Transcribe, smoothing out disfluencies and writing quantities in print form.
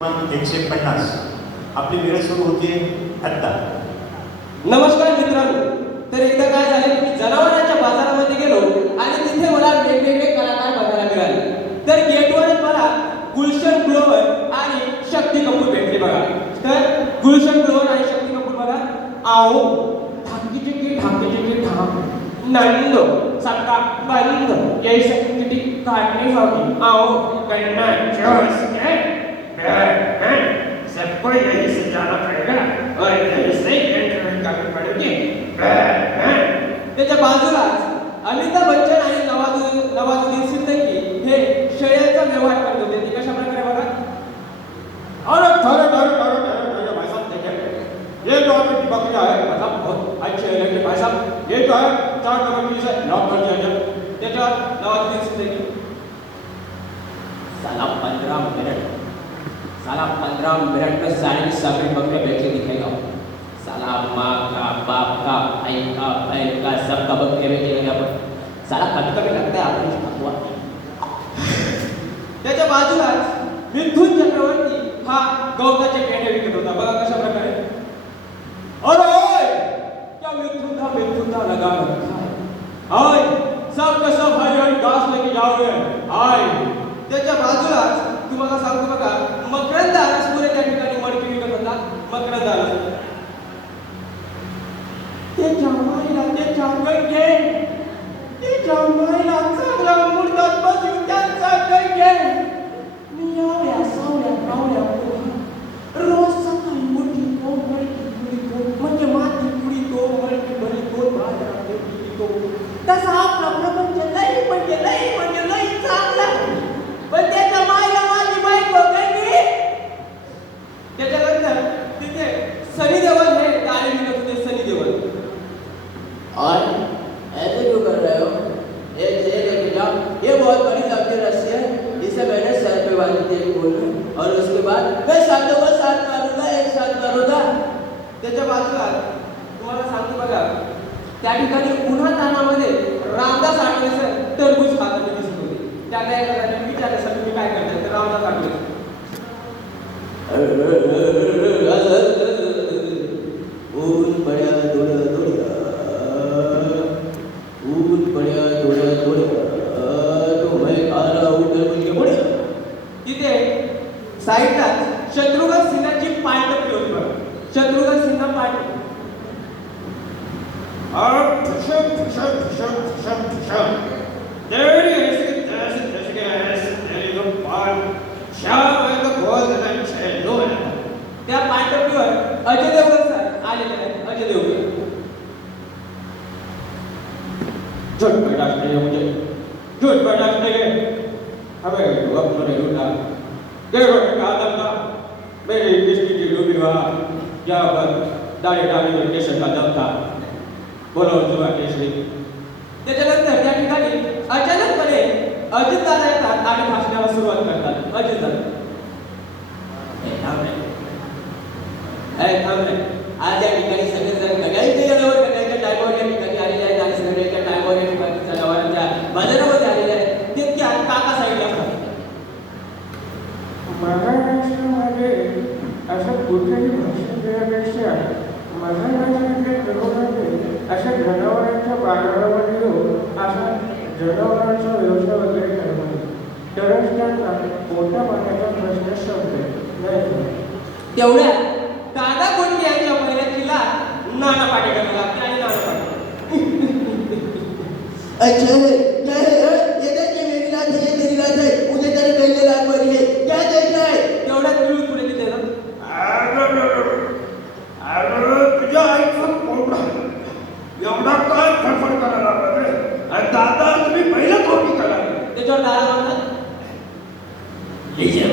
150 आपली वेळ सुरू होते आता. नमस्कार मित्रांनो. तर एकदा काय झाले की जनावरांच्या बाजारामध्ये गेलो आणि तिथे मला वेगवेगळे कलाकार बघायला मिळाले. तर गेटवरच मला गुलशन ग्लोवर आणि शक्ती कपूर भेटले बघा. तर गुलशन ग्लोवर आणि शक्ती कपूर बघा. आओ ढाकीचे की ढाक नंदो सबका बंद जैसे किटी काटनी होगी. आओ गन्ना जोश सबको यही से जाना पड़ेगा और यही से एंटरटेन करनी पड़ेगी. त्याच्या बाजूलाच अमिताभ बच्चन आणि नवाजुद्दीन सिद्दीकी हे शेळ्यांचा व्यवहार करत होते. ते कशा प्रकारे बघा. अरे खरे भाई साहब देखिए ये जो आपकी बकरियां है मतलब बहुत अच्छे है लेकिन भाई साहब ये जो है 4 नंबर की से लॉक कर दिया जाए. त्याच्या नवाजुद्दीन सिद्दीकी साला 15 मिनट में सारी सभी बकरे बेचे दिखेगा. साला माँ का बाप का भाई का बहन का सबका बकरे बेचेगा पर साला कभी कभी लगता है आपण भगवा. त्याच्या बाजूलाच मिथुन चक्रवर्ती हा गवताचे पेंडे विकत होता. बघा कशा प्रकारे. अरे क्या मिथुन का लगा रखा है. आय सब का सब हरियाणी घास लेके जाओगे. आय त्याच्या बाजूलाच तुम्हाला सांगतो बघा मकरंद आरसपुरे त्या ठिकाणी मडकी विकत होता. मकरंद आरसपुरे ते जामाईला चांगला मुर्दात बसू त्यांचा गंगे. मी यावया सावल्या कावल्या रोज सकाळी मोठी तो मडकी पुडी तो म्हणजे माती पुडी तो मडकी भरी तो बाजारात पुडी तो. तसा आपला प्रपंच लई चांगला. पण त्याच्या माईला माझी बायको गंगे. त्याच्यानंतर तिथे सनी देओल हे गाणे विकत होते. सनी देओल और ऐसे क्यों कर रहे हो. एक लेके जाओ. ये बहुत बड़ी लंबी रस्सी है. इसे मैंने सर पे बांधी थी एक फूल में और उसके बाद मैं साथ मारूंगा एक साथ मारूंगा. त्याच्या बाजूला तुम्हाला सांगतो बघा त्या ठिकाणी उन्हा तानामध्ये रामदास आठवले सर टरबूज खाताना दिसत होते. त्यांना एका विचारलं सर तुम्ही काय करताय. तर रामदास आठवले ऊन पड्या थोड्या तो मैं खा रहा हूँ तरबूज के बड़े. तिथे साईडला शत्रुघ्न सिन्हाची पायटपली होती बघा. शत्रुघ्न सिन्हा पायटपली. और तेरी ऐसी तेरी तो पाल शाम है तो बहुत अच्छे लो है. त्या पायटपलीवर अजय देवगण सर आलेले आहेत. अजय देवगण झूठ बर्दाश्त नहीं है मुझे. झूठ बर्दाश्त नहीं है. हमें वक्त मैंने लूटा. देखो मैं कहा था मेरी किस्ती की डूबी वहाँ जहाँ पर दाढ़ी में केसर का दम था. बोलो जुआ केसरी. त्याच्यानंतर त्या ठिकाणी अचानकपणे अजितदादा येतात आणि भाषणाला सुरुवात करतात. अजितदादा थांब रे. आज या ठिकाणी सगळेजण सगळ्यांच्या जनावर सगळ्यांच्या टायमावर या ठिकाणी आलेले आहेत आणि सगळ्यांच्या टायमावर या ठिकाणी जनावरांच्या बाजारामध्ये आलेले आहेत. तितक्या काका साईडला महाराष्ट्रामध्ये असं कुठेही भाषण देण्यापेक्षा महाराष्ट्राच्या तरुणांनी अशा जनावरांच्या बाजारामध्ये येऊन असा जनावरांचा व्यवसाय वगैरे करावा. तरच त्यांना मोठ्या पाण्याचा प्रश्न संपेल नाही. तेवढ्या दादा कोंडके यांच्या पहिल्याचीला नाना पाटेकर लागते आणि नाना पाटेकर अच्छा ये देखिए मेरी रात है, ये तेरी रात है. मुझे तेरे पहले रात भरी है. क्या देख रहा है. तेवढ्यात मिळून पुढे तिथे ना तुझ्या आईचं पोट एवढा काय फडफड करायला लागला रे. आणि दादा तुम्ही पहिलं कोणी करा. त्याच्यावर दादा म्हणतात लीजिए